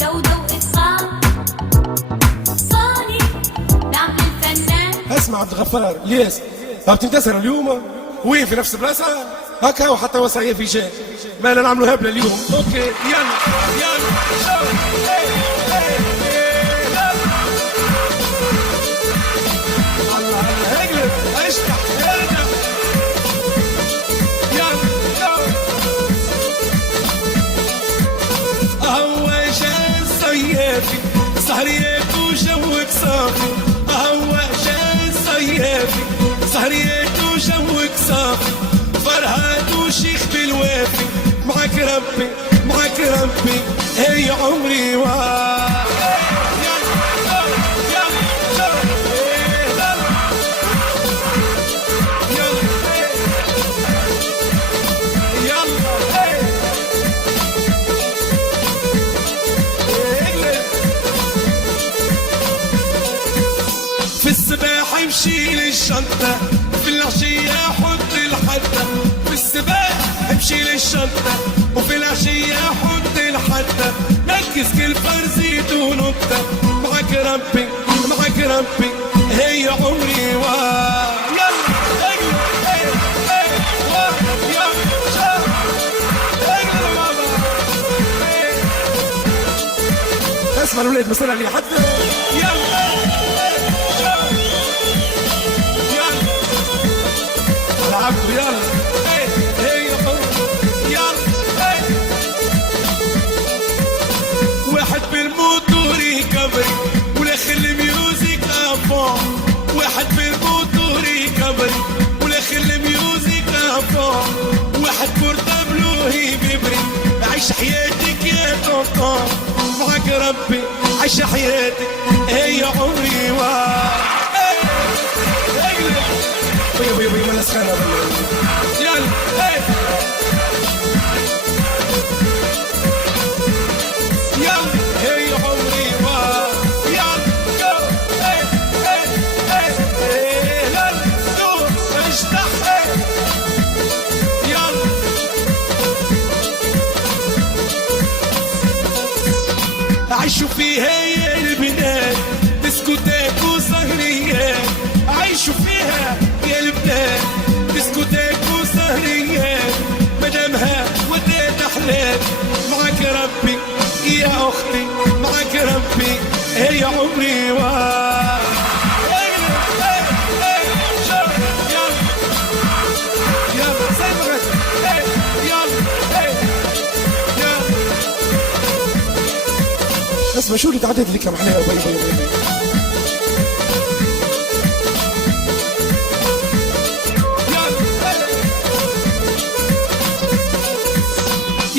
جودة وإتقان صاني دعم للفنان. اسمع عبد الغفار الياس بتنتصر اليوم وين في نفس البلاصه هكا وحتى وصايا في شيء ما نعملوا هبله اليوم. اوكي يلا الله اقلب اشطح ارجع يلا هو شان صيافي سهريات وجوك صافي هو شان صيافي سهريات وجوك صافي فرهاد وشيخ بالوافي معك ربي معك ربي هي عمري في السباحة يمشي للشنطة في العشية حط الحدة في السباحة يمشي للشنطة وفي العشية حط الحدة ركز كل فرزيت ونكتة معك ربي معك ربي هي عمري اسمع الولاد مصر علي حتى يلا عبدو يلا هي يلا واحد بالموتور يكبري والاخر الميوزك افون واحد بالموتور يكبري والاخر الميوزك افون واحد بورتابلو هي بيبري عيش حياتك يا طنطان معك ربي عيش حياتك هي عمري بيبي بيبي ما نسخنا يلا يلا هي عمري يلا جو يلا دور اشتح يلا عيشوا فيها يا البلاد ديسكوتيك وسهريات عيشوا فيها يا البلاد ديسكوتيك وسهريات مدامها وديت احلام معك ربي يا اختي معك ربي هي عمري اسمع شو اللي تعدد لك يا محلية بي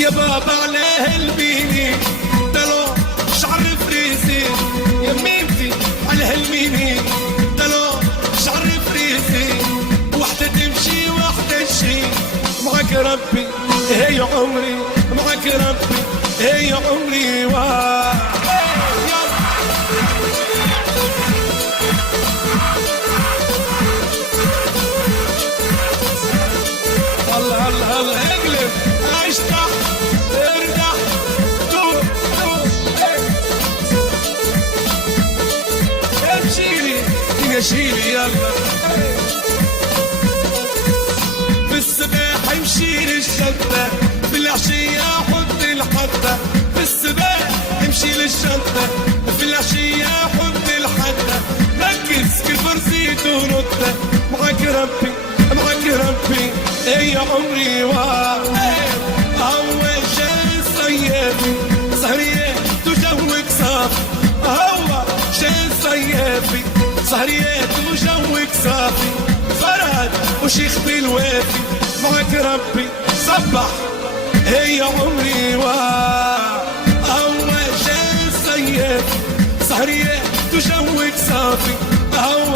يا بابا على هالميني دلو شعر فريزي يا ميمتي على هالميني دلو شعر فريزي وحدة تمشي وحدة تشي معك ربي هي عمري معك ربي هي عمري الله الله الله اقلب اشطح ارجع دور امشيلي يمشيلي يلا في السباحة يمشي للشنطة في العشية حط الحدة في السباحة يمشي للشنطة في العشية حط الحدة ركز كل فرزيت ونطة معك ربي معك ربي هي عمري هو شان صيافي سهريات وجوك صافي هو شان صيافي سهريات وجوك صافي فرهد وشيخ بالوافي معك ربي صبح هي عمري هو شان صيافي سهريات وجوك صافي هو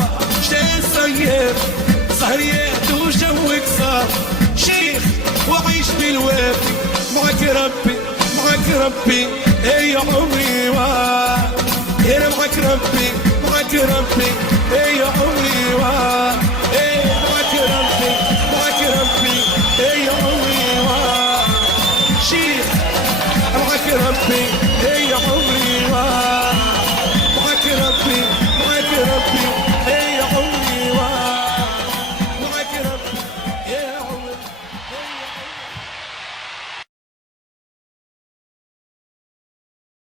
شان صيافي سهريات وجوك صافي شيخ وعيش بالوافي معك ربي معك ربي هي عمري هنا معك ربي معك ربي هي عمري معك ربي معك ربي هي عمري شيخ معك ربي